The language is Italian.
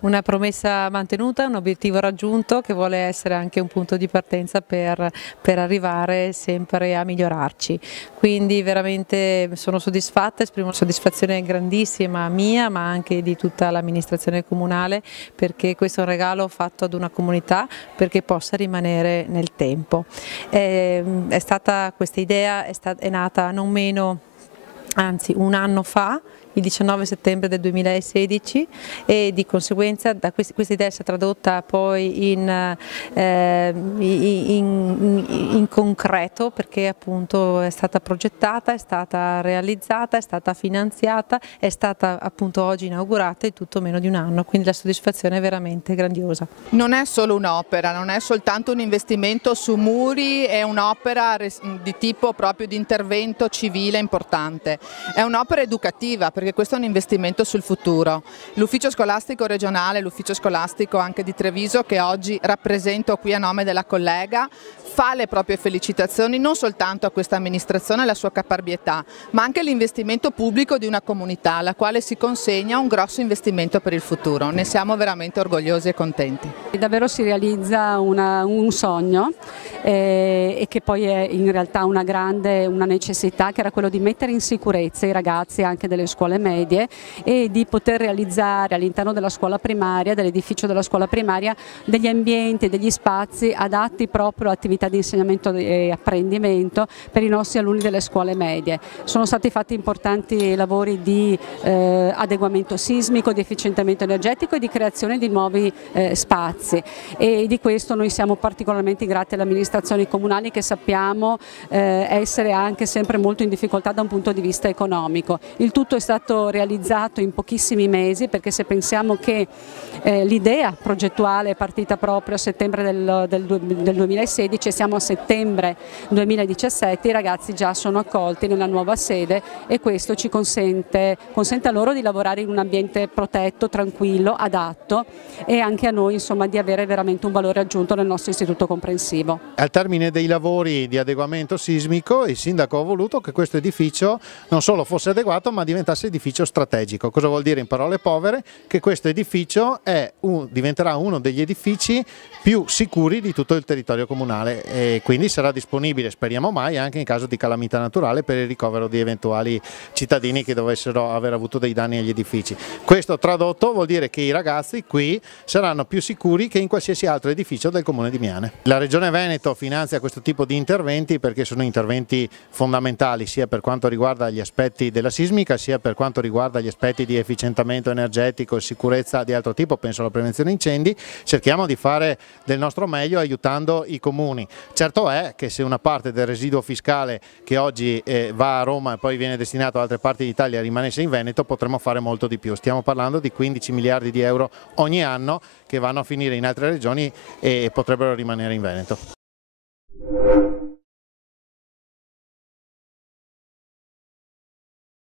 Una promessa mantenuta, un obiettivo raggiunto che vuole essere anche un punto di partenza per arrivare sempre a migliorarci. Quindi veramente sono soddisfatta, esprimo una soddisfazione grandissima mia ma anche di tutta l'amministrazione comunale, perché questo è un regalo fatto ad una comunità perché possa rimanere nel tempo. Questa idea è nata non meno, anzi un anno fa, il 19 settembre del 2016, e di conseguenza questa idea si è tradotta poi in concreto, perché appunto è stata progettata, è stata realizzata, è stata finanziata, è stata appunto oggi inaugurata in tutto meno di un anno, quindi la soddisfazione è veramente grandiosa. Non è solo un'opera, non è soltanto un investimento su muri, è un'opera di tipo proprio di intervento civile importante, è un'opera educativa perché questo è un investimento sul futuro. L'ufficio scolastico regionale, l'ufficio scolastico anche di Treviso, che oggi rappresento qui a nome della collega, fa le proprie felicitazioni non soltanto a questa amministrazione e alla sua caparbietà, ma anche l'investimento pubblico di una comunità alla quale si consegna un grosso investimento per il futuro. Ne siamo veramente orgogliosi e contenti. Davvero si realizza un sogno e che poi è in realtà una necessità, che era quello di mettere in sicurezza i ragazzi anche delle scuole medie e di poter realizzare all'interno della scuola primaria, dell'edificio della scuola primaria, degli ambienti, degli spazi adatti proprio all'attività di insegnamento e apprendimento per i nostri alunni delle scuole medie. Sono stati fatti importanti lavori di adeguamento sismico, di efficientamento energetico e di creazione di nuovi spazi, e di questo noi siamo particolarmente grati alle amministrazioni comunali, che sappiamo essere anche sempre molto in difficoltà da un punto di vista economico. Il tutto è stato realizzato in pochissimi mesi, perché se pensiamo che l'idea progettuale è partita proprio a settembre del 2016 e siamo a settembre 2017, i ragazzi già sono accolti nella nuova sede e questo ci consente a loro di lavorare in un ambiente protetto, tranquillo, adatto, e anche a noi insomma di avere veramente un valore aggiunto nel nostro istituto comprensivo. Al termine dei lavori di adeguamento sismico il sindaco ha voluto che questo edificio non solo fosse adeguato ma diventasse edificio strategico. Cosa vuol dire in parole povere? Che questo edificio diventerà uno degli edifici più sicuri di tutto il territorio comunale e quindi sarà disponibile, speriamo mai, anche in caso di calamità naturale per il ricovero di eventuali cittadini che dovessero aver avuto dei danni agli edifici. Questo tradotto vuol dire che i ragazzi qui saranno più sicuri che in qualsiasi altro edificio del comune di Miane. La Regione Veneto finanzia questo tipo di interventi perché sono interventi fondamentali sia per quanto riguarda gli aspetti della sismica sia per quanto riguarda gli aspetti di efficientamento energetico e sicurezza di altro tipo, penso alla prevenzione incendi. Cerchiamo di fare del nostro meglio aiutando i comuni. Certo è che se una parte del residuo fiscale che oggi va a Roma e poi viene destinato ad altre parti d'Italia rimanesse in Veneto, potremmo fare molto di più. Stiamo parlando di 15 miliardi di euro ogni anno che vanno a finire in altre regioni e potrebbero rimanere in Veneto.